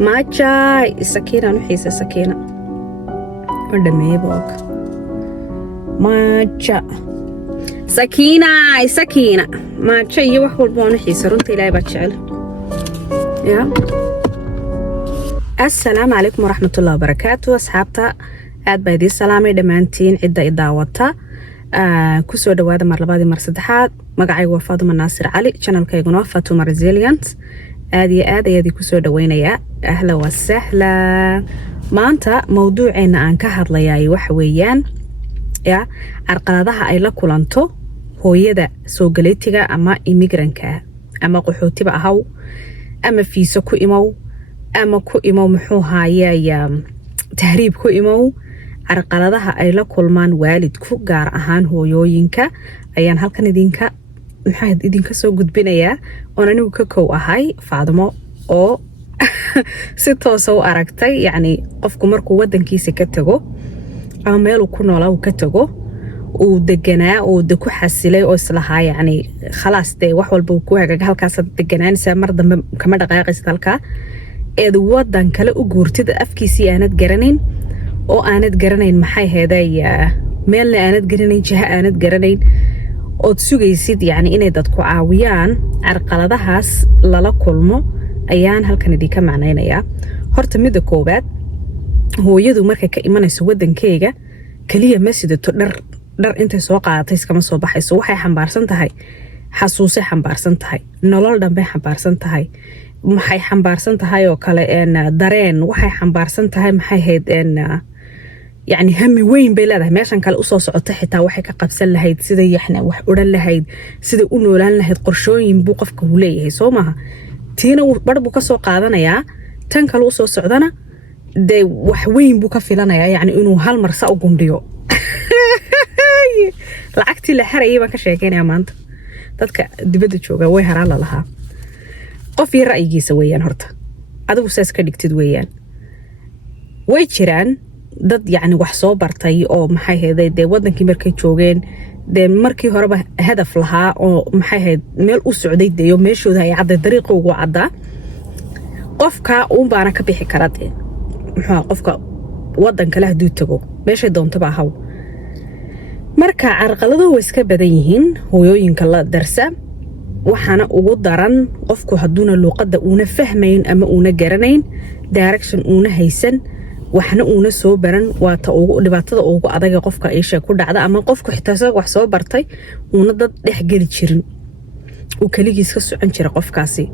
matcha sakina nuxiisa sakina ودمي بوك matcha sakina matcha iyo wax walba oo nuxiisa runta ilaahay baa jecel ya assalaamu calaykum waraxmatullaahi wabarakaatu asxaabta aad baa idin salaamay dhammaantiin cidda i daawata ku soo dhawaada mar labaad iyo mar saddexaad magacaygu waa Faatuma Naasir Cali channelkayguna waa Faatuma Resilience aad iyo aad ayaan ku soo dhaweynayaa ahla wa sahla maanta mawduuceena aan ka hadlayaa waxa weeyaan ya arqaladaha ay la kulanto hooyada soo galeytiga ama immigrant-ka ama qaxootiba ahaw ama fiiso ku imow ama ku imow muxuu hayaa tahriib ku imow arqaladaha ay la kulmaan waalidku gaar ahaan hooyooyinka ayaan halkan idinka soo gudbinayaa oo anigu ka kow ahay Faatimo oo si toos ah u aragtay yani qofku markuu wadankiisa ka tago ama meel uu ku noolaa uu ka tago uu deganaa oo ku xasilay oo islaha yani khalaas de wax walba ku hagaag halkaas deganaanaysa mar dambe kama dhaqaaqaysid halka eed wadan kale u guurtid afkiisii aanad garanayn oo aanad garanayn maxay heeday meelna aanad garanayn jaha aanad garanayn oo sugaysid yani inay dadku caawiyaan arqaladahaas lala kulmo ayaan halkan idinka macnaynayaa horta midda koobaad hooyadu markay ka imanayso wadankeega kaliya ma sidato dhar intay soo qaadatay iskama soo baxayso waxay xambaarsan tahay xasuusay xambaarsan tahay nolol dhanbe xambaarsan tahay maxay xambaarsan tahay oo kale dareen waxay xambaarsan tahay maxay hayd يعني همي وين بلادها ماشان كلا usoo socota xitaa waxay ka qabsan lahayd sida yaxna wax oran lahayd sida u noolaan lahayd qorshooyin buu qofka u leeyahay Soomaha tiina barbu ka soo qaadanaya tan kala usoo socdana de wax weyn buu ka filanaya yani inuu hal mar sa u gundhiyo lacagti la xareeyay baan ka sheekeynaa maanta dadka dibadda jooga way haraan la lahaa qof yar ra'yigiisa weeyaan horta adigu saas ka dhigtid weeyaan way jiraan dad yani wax soo bartay oo maxay heeday de wadankii markay joogeen de markii horeba hadaf lahaa oo maxay heed meel u socday deeyo meeshooda ay caday dariiq ugu cadaa qofka uu baana ka bixi karaa muxuu qofka wadan kale haduu tago meesha doonto baa haw marka arqaladu way iska badan yihiin hooyooyinka la darsa waxaana ugu daran qofku haduuna luqadda uuna fahmayn ama uuna garanayn direction uuna haysan waxna uuna soo baran waa ta ugu dhibaatada ugu adag qofka ay sheeg ku dhacda ama qofku xitaa wax soo bartay uuna dad dhex gali jirin oo kaligiis ka socon jira qofkaasi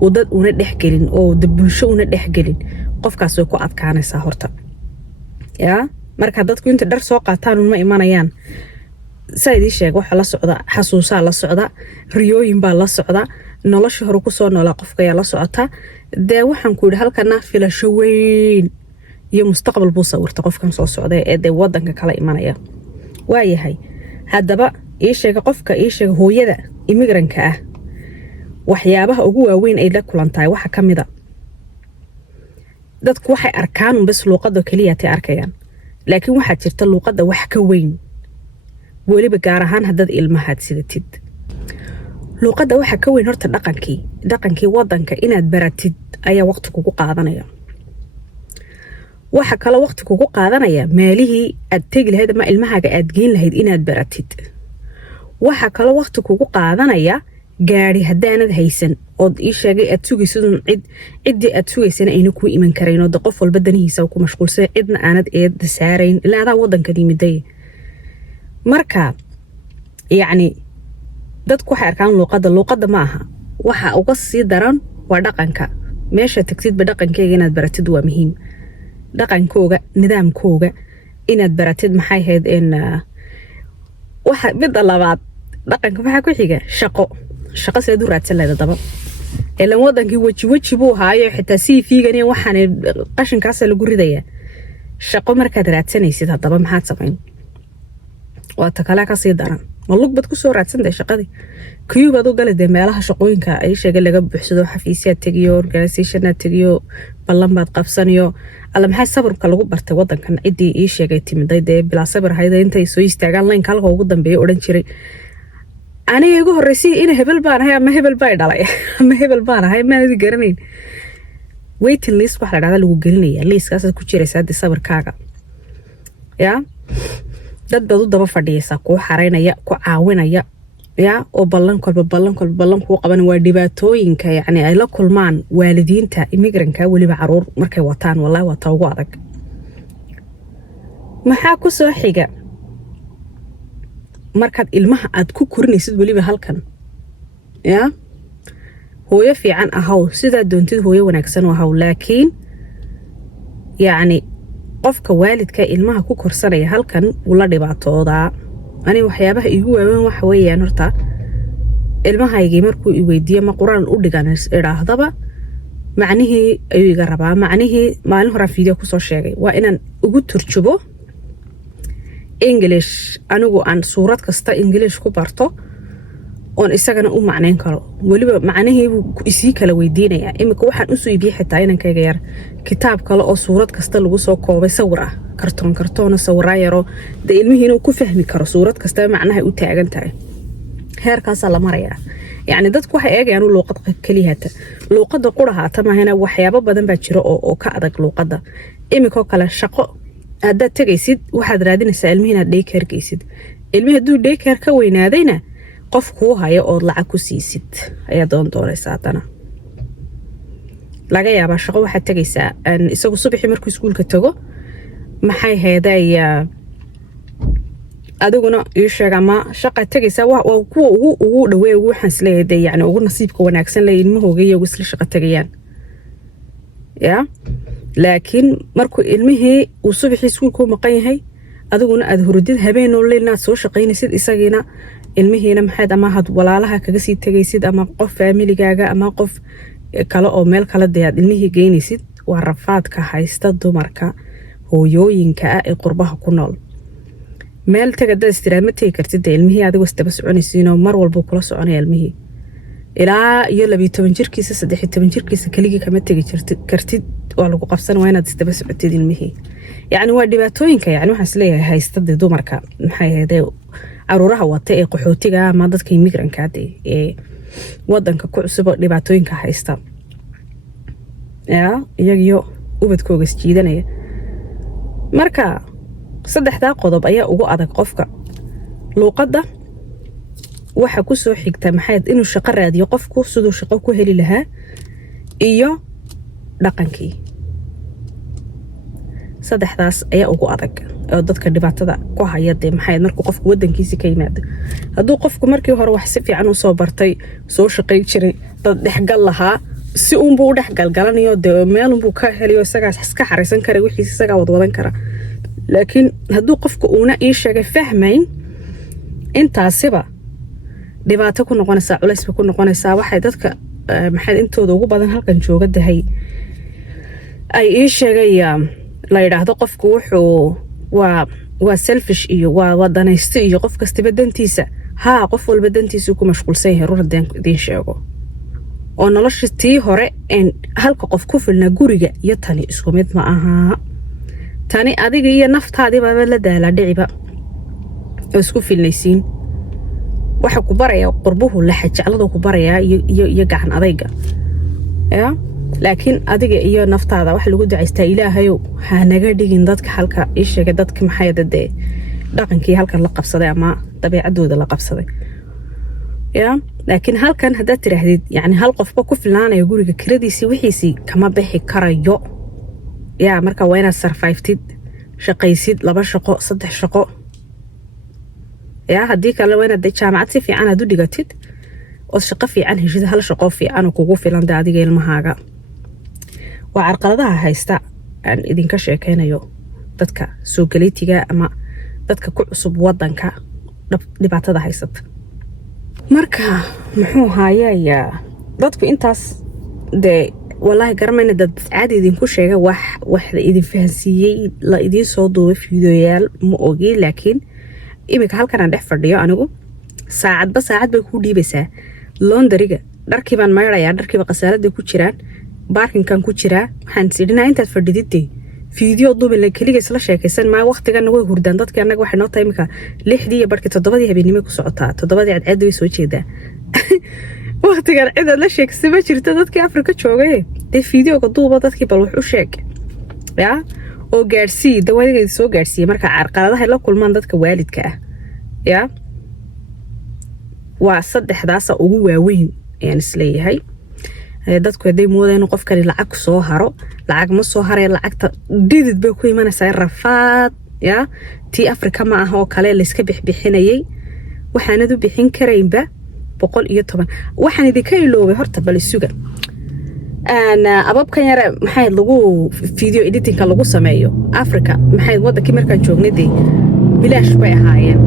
oo dad uuna dhex galin oo dad bulsho uuna dhex galin qofkaas way ku adkaanaysaa horta ya marka dadku inta dhar soo qaataan uma imanayaan saydii sheeg waxa la socda xasuusaa la socda riyooyin baa la socda nolosha hore ku soo noolaa qofka ya la socota de waxaan ku yiraahdaa halkana filasho weyn iyo mustaqbal buu sawirta qofkan soo socday ee de wadanka kala imanaya waayahay hadaba ii sheeg qofka ii sheeg hooyada immigrant-ka ah waxyaabaha ugu waaweyn ay la kulantaay waxa kamida dadku waxay arkaan bas luqadda kaliya ay arkayaan laakiin waxa jirta luqadda wax ka weyn waliba gaar ahaan hadad ilmahaad sidatid luqadda waxa ka weyn horta dhaqankii wadanka inaad baratid ayaa waqti kugu qaadanaya waxa kala waqti kugu qaadanaya meelihii aad tagi lahayd ama ilmahaaga aad geyn lahayd inaad baratid waxa kala waqti kugu qaadanaya gaari hadaanad haysan oo ii sheegay aad sugaysid cidii aad sugaysana ayna ku iman kareen oo qof walba danihiisa ku mashquulsan cidna aanad eed saarayn ilaa adaa wadanka dimiday marka yani dadku waxay arkaan luqadda ma aha waxa uga sii daran waa dhaqanka meesha tagsidba dhaqankeyga inaad baratid waa muhiim dhaqankooga nidaamkooga inaad baratid maxay hayd waxa mid labaad dhaqanka waxa ku xiga shaqo seedu raadsan leedahay daba ilan wadankii waji buu haayo xitaa CV-gani waxaan qashinkaas lagu ridaya shaqo markaad raadsanaysid hadaba maxaad samayn waa ta kala ka sii daran malug bad ku soo raadsantahay shaqadii kuyub aad u galay dee meelaha shaqooyinka ay sheegay laga buuxsado xafiisyaad tegiyo organizationaad tegiyo ballan baad qabsanayo alla maxay sabarka lagu bartay wadankan cidii ii sheegay timiday dee bilaa sabar hayda intay soo istaagaan line halka ugu dambeeya oran jiray aniga igu horeysay in hebel baan ahay ama hebel baa dhalay ama hebel baan ahay ma idi garanayn waiting list waxa la dhahdaa lagu gelinaya liiskaas ku jiraysa dee sabarkaaga ya dad baad u daba fadhiyaysaa ku xareynaya ku caawinaya ya oo ballan ku qaban waa dhibaatooyinka yani ay la kulmaan waalidiinta immigrant-ka waliba caruur markay wataan wallahi waa taa ugu adag maxaa ku soo xiga markaad ilmaha aad ku korinaysid waliba halkan ya hooyo fiican ahaw sidaa doontid hooyo wanaagsan ahaw laakiin yani qofka waalidka ilmaha ku korsanaya halkan ula dhibaatoodaa ani waxyaabaha igu waaweyn waxa weeyaan horta ilmahaygii markuu i weydiiyo ma quraan u dhigan idhaahdaba macnihii ayuu iga rabaa macnihii maalin horaan video kusoo sheegay waa inaan ugu turjubo English anigu aan suurad kasta English ku barto oon isagana u macnayn karo waliba macnihii isii kala weydiinaya imika waxaan u soo iibiyay xitaa inankayga yar kitaab kale oo suurad kasta lagu soo koobay sawir ah kartoon sawira yaro de ilmihiina ku fahmi karo suurad kasta macnaha u taagan tahay heerkaas la maraya yani dadku waxay eegayaan luuqad kaliyaata luuqada qurahaata maahina waxyaabo badan baa jira oo ka adag luuqada imika kale shaqo hadda tagaysid waxaad raadinaysaa ilmihiina daycare geysid ilmihi haduu daycare ka weynaadayna qof kuu hayo oo lacag ku siisid ayaa doonaysaa hadana laga yaabaa shaqo waxaad tagaysaa isagu subaxii markuu iskuulka tago maxay heedaya adiguna ii sheeg ama shaqa tagaysaa waa kuwa ugu dhaweey ugu xansleeyay yani ugu nasiibka wanaagsan la ilmahooga iyo isla shaqa tagayaan ya laakiin markuu ilmihii uu subaxii iskuulka maqan yahay adiguna aad hurdid habeen oo leelna soo shaqaynaysid isagiina ilmihiina maxaad ama had walaalaha kaga sii tagaysid ama qof familigaaga ama qof kale oo meel kala dayaad ilmihii geynaysid waa rafaadka haysta dumarka hooyooyinka ah ee qurbaha ku nool meel tagad istiraama tagi kartid ilmihii adigu istaba soconaysiinoo mar walba kula soconaya ilmihii ilaa iyo 12 jirkiisa 13 jirkiisa kaligii kama tagi kartid waa lagu qabsan waa inaad istaba socotid ilmihii yani waa dhibaatooyinka yani waxaan isleeyahay haysta dumarka maxay ahayd caruuraha wata ee qaxootiga ama dadka immigrant-ka ee wadanka ku cusub dhibaatooyinka haysta ya iyagiyo ubadkooga isjiidanaya marka saddexda qodob ayaa ugu adag qofka luuqada waxa ku soo xigta maxay inuu shaqo raadiyo qofku sidoo shaqo ku heli lahaa iyo dhaqankii saddexdaas ayaa ugu adag oo dadka dhibaatada ku haya maxay markuu qofku wadankiisa ka yimaado haduu qofku markii hore wax si fiican u soo bartay soo shaqay jiray dad dhexgal lahaa si uun buu dhexgalgalanayo meel buu ka heliyo isaga iska xariisan kara wixii isaga wadan kara laakiin haduu qofku uuna ii sheegay fahmayn intaasiba dhibaato ku noqonaysa culays ku noqonaysa waxay dadka maxay intooda ugu badan halkan jooga dahay ay ii sheegayaan la yiraahdo qofku wuxuu waa selfish iyo waa wadanaysto iyo qof kasta badantiisa qof walba dantiisa ku mashquulsan yahay runtii idin sheego oo noloshii hore halka qof ku filna guriga iyo tani isku mid ma aha tani adiga iyo naftaadiba la daala dhiciba isku filnaysiin waxa ku baraya qurbuhu la xajaclada ku baraya iyo gacan adayga ya laakiin adiga iyo naftaada wax lagu duceystaa ilaahayow ha naga dhigin dadka halka ii sheegay dadka maxay dadee dhaqankii halkan la qabsaday ama dabeecadooda la qabsaday ya laakiin halkan hadaa tiraahdid yani hal qofba ku filnaanayo guriga kiradiisii wixiisii kama bixi karayo ya marka waa inaad survivetid shaqaysid 2 shaqo 3 shaqo ya haddii kale waa inaad jaamacad si fiican aad u dhigatid oo shaqo fiican heshid hal shaqo fiican oo kugu filan adiga ilmahaaga waa carqaladaha haysta aan idinka sheekeynayo dadka soo galeytiga ama dadka ku cusub wadanka dhibaatada haysata marka muxuu hayaa dadku intaas wallahi garmayna dad caadi idinku sheegay wax la idin fahansiiyay la idin soo duubay fiidiyoyaal ma ogi laakiin imika halkan aan dhex fadhiyo anigu saacadba saacad bay ku dhiibaysaa laundariga dharkii baan mayrayaa dharkiiba qasaalada ku jiraan baarkinkan ku jiraa waxaan sidhinaa intaad fadhididee fiideo duubin la keliga isla sheekaysan maa waqtigana way hurdaan dadkii annaga waxay noo tahay imika 6 iyo barkii 7 habeenimo ku socotaa 7 cadceed way soo jeedaa waqtigan cid la sheekaysan ma jirto dadkii Afrika joogay ee fiideoga duuba dadkii bal wax u sheeg ya oo gaarsii dawadiga soo gaarsii marka carqaladaha la kulmaan dadka waalidka ah ya waa saddexdaas ugu waaweyn aan isleeyahay dadku haday moodeen qof kale lacag soo haro lacag ma soo haray lacagta didid bay ku imanaysaa rafaad ya tii Afrika ma aha oo kale la iska bixinayay waxaanad u bixin karaynba 110 waxaan idinka iloobay horta bal isuga ana ababkan yar maxay lagu video editing lagu sameeyo Afrika maxay wadankii markaan joognay bilaash bay ahaayeen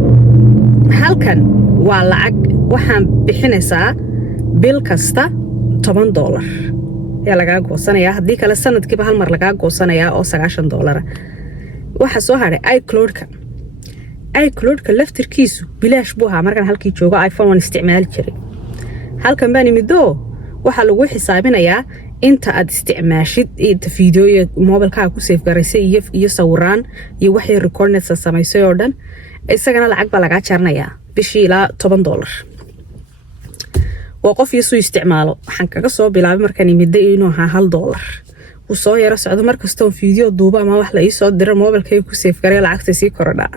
halkan waa lacag waxaan bixinaysaa bil kasta $10 yaa laga goosanaya hadii kale sanadkiiba hal mar laga goosanaya oo $90 waxa soo haray iCloud-ka laftirkiisu bilaash buu ahaa markaan halkii joogo iPhone isticmaal jiray halkan baan imido waxa lagu xisaabinayaa inta aad isticmaashid inta video iyo mobilka ku save garaysay iyo sawiraan iyo waxay recorded samaysay oo dhan isagana lacag ba laga jarnayaa bishii ilaa $10 waa qof isu isticmaalo waxaan kaga soo bilaabay markaan imiday inuu ahaa $1 uu soo yara socdo markastoo video duuba ama wax la ii soo diray mobilka ku save garay lacagta si korodha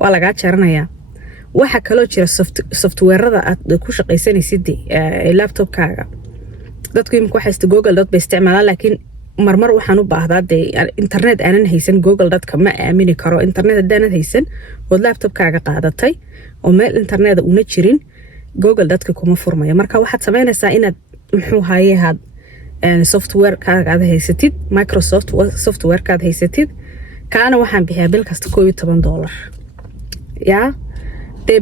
waa laga jarnayaa waxa kale oo jira software-rada aad ku shaqaysanaysid laptop-kaaga dadku imka waxay google.com bay isticmaalaan laakiin marmar waxaan u baahdaa internet aanan haysan google.com ma aamini karo internet hadaan haysan oo laptop-kaaga qaadatay oo meel internet una jirin google.com kuma furmayo marka waxaad sameynaysaa inaad muxuu hayaad software-kaaga aad haysatid Microsoft software-kaaga haysatid kaana waxaan bixiyaa bil kasta $12 ya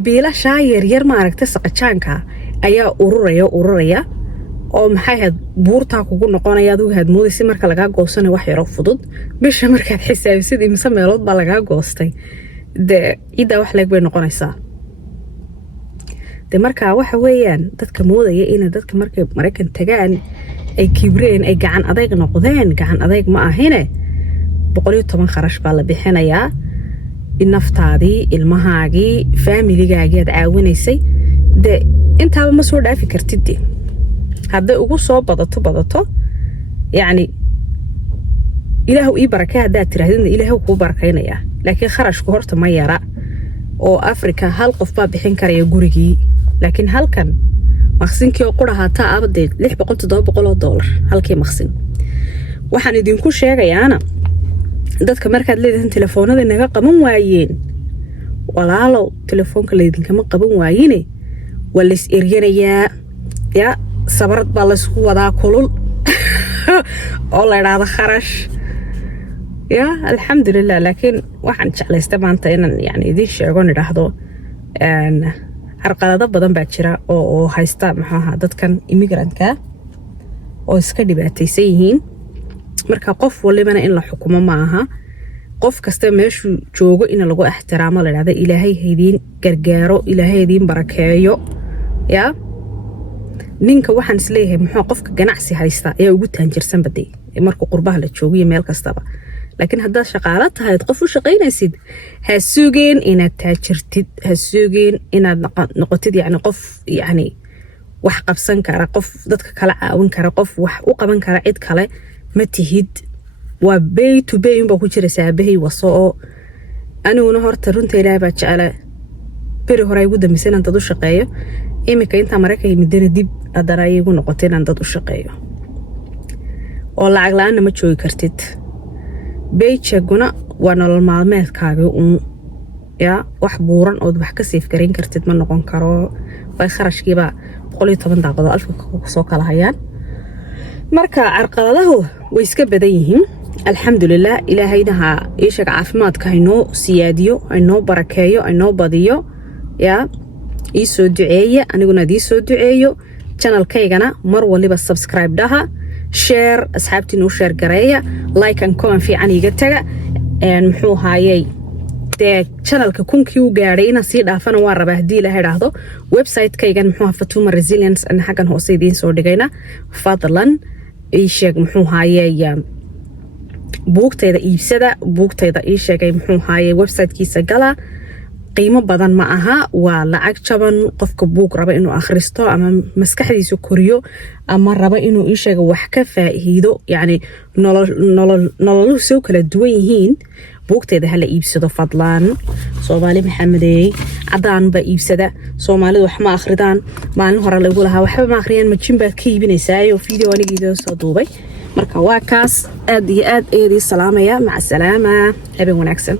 biilasha yar ma aragtay saqajaanka ayaa ururaya oo maxay had buurta kugu noqonaya adigu had moodaysi marka laga goosano wax yar oo fudud bisha markaad xisaabisid imisa meelood baa laga goostay ida wax leeg bay noqonaysaa marka waxa weeyaan dadka moodaya in dadka markay Mareykan tagaan ay kibreen ay gacan adeeg noqdeen gacan adeeg ma ahine 110 kharash baa la bixinayaa naftaadii ilmahaagii familigaagii aad caawinaysay intaaba ma soo dhaafi kartid hadday ugu soo badato yani ilaahu ii barakay haddaad tirahdina ilaahu kuu barakaynaya laakiin kharashku horta ma yara oo Afrika hal qof baa bixin karaya gurigii laakiin halkan maqsinkii oo quraata abadee $600-700 halkii maqsin waxaan idinku sheegayaana dadka markaad leedahay telefoonada naga qaban waayeen walaalo telefoonka leedinkama qaban waayine wala is eryanaya ya sabarad baa la isku wadaa kulul oo la yiraahdo kharash ya alxamdulillah laakiin waxaan jeclaystay maanta inaan yani idin sheego nidhaahdo carqalado badan baa jira oo haysta maxaa dadkan immigrant-ka oo iska dhibaataysan yihiin marka qof walibana in la xukumo ma aha qof kasta meeshu joogo in lagu ixtiraamo la yiraahdo ilaahay haydiin gargaaro ilaahay haydiin barakeeyo ya ninka waxaan isleeyahay muxuu qofka ganacsi haysta ayaa ugu taanjirsan baday markuu qurbaha la joogo meel kastaba laakiin hadda shaqaale tahay qof u shaqeynaysid ha suugeen inaad taajirtid ha suugeen inaad noqotid yani qof yani wax qabsan kara qof dadka kala caawin kara qof wax u qaban kara cid kale ma tihid waa bay to bay inba ku jira saabahay wasoo aniguna horta runta ilaahay baa jecel bari hore ay ugu dambeysay inaan dad u shaqeeyo imika inta Mareykan midana dib hadana ay ugu noqotay inaan dad u shaqeeyo oo lacag la'aan ma joogi kartid baychaguna waa nolol maalmeedkaaga ya wax buuran oo wax ka safe gareyn kartid ma noqon karo way kharashkiiba 110 daaqado alfa ku soo kala hayaan marka carqaladahu way iska badan yihiin alxamdulillah ilaahayna ishaga caafimaadka inoo siyaadiyo inoo barakeeyo inoo badiyo ya ii soo duceeya aniguna idii soo duceeyo channelkaygana mar waliba subscribe daha share asxaabtiina u share gareeya like and comment fiican iga taga muxuu haayay dee channelka kunkii u gaadhay inaan sii dhaafana waa rabaa haddii ilaha idhaahdo website-kaygan muxuu ahaa Fatuma Resilience aan xaggan hoose idiin soo dhigayna fadlan ii sheeg muxuu haaye buugtayda iibsada buugtayda ii sheegay muxuu haaye website-kiisa gala qiimo badan ma aha waa lacag jaban qofka buug raba inuu akhristo ama maskaxdiisa koriyo ama raba inuu ii sheego wax ka faa'iido yani nololuhu soo kala duwan yihiin buugtayda hala iibsado fadlan Soomaali Maxamedey cadaanba iibsada Soomaalidu wax ma akhridaan maalin hore lagu lahaa waxba ma akhriyaan ma jin baad ka iibinaysaa iyo video aniga soo duubay marka waa kaas aad iyo aad salaamaya maca salaama habeen wanaagsan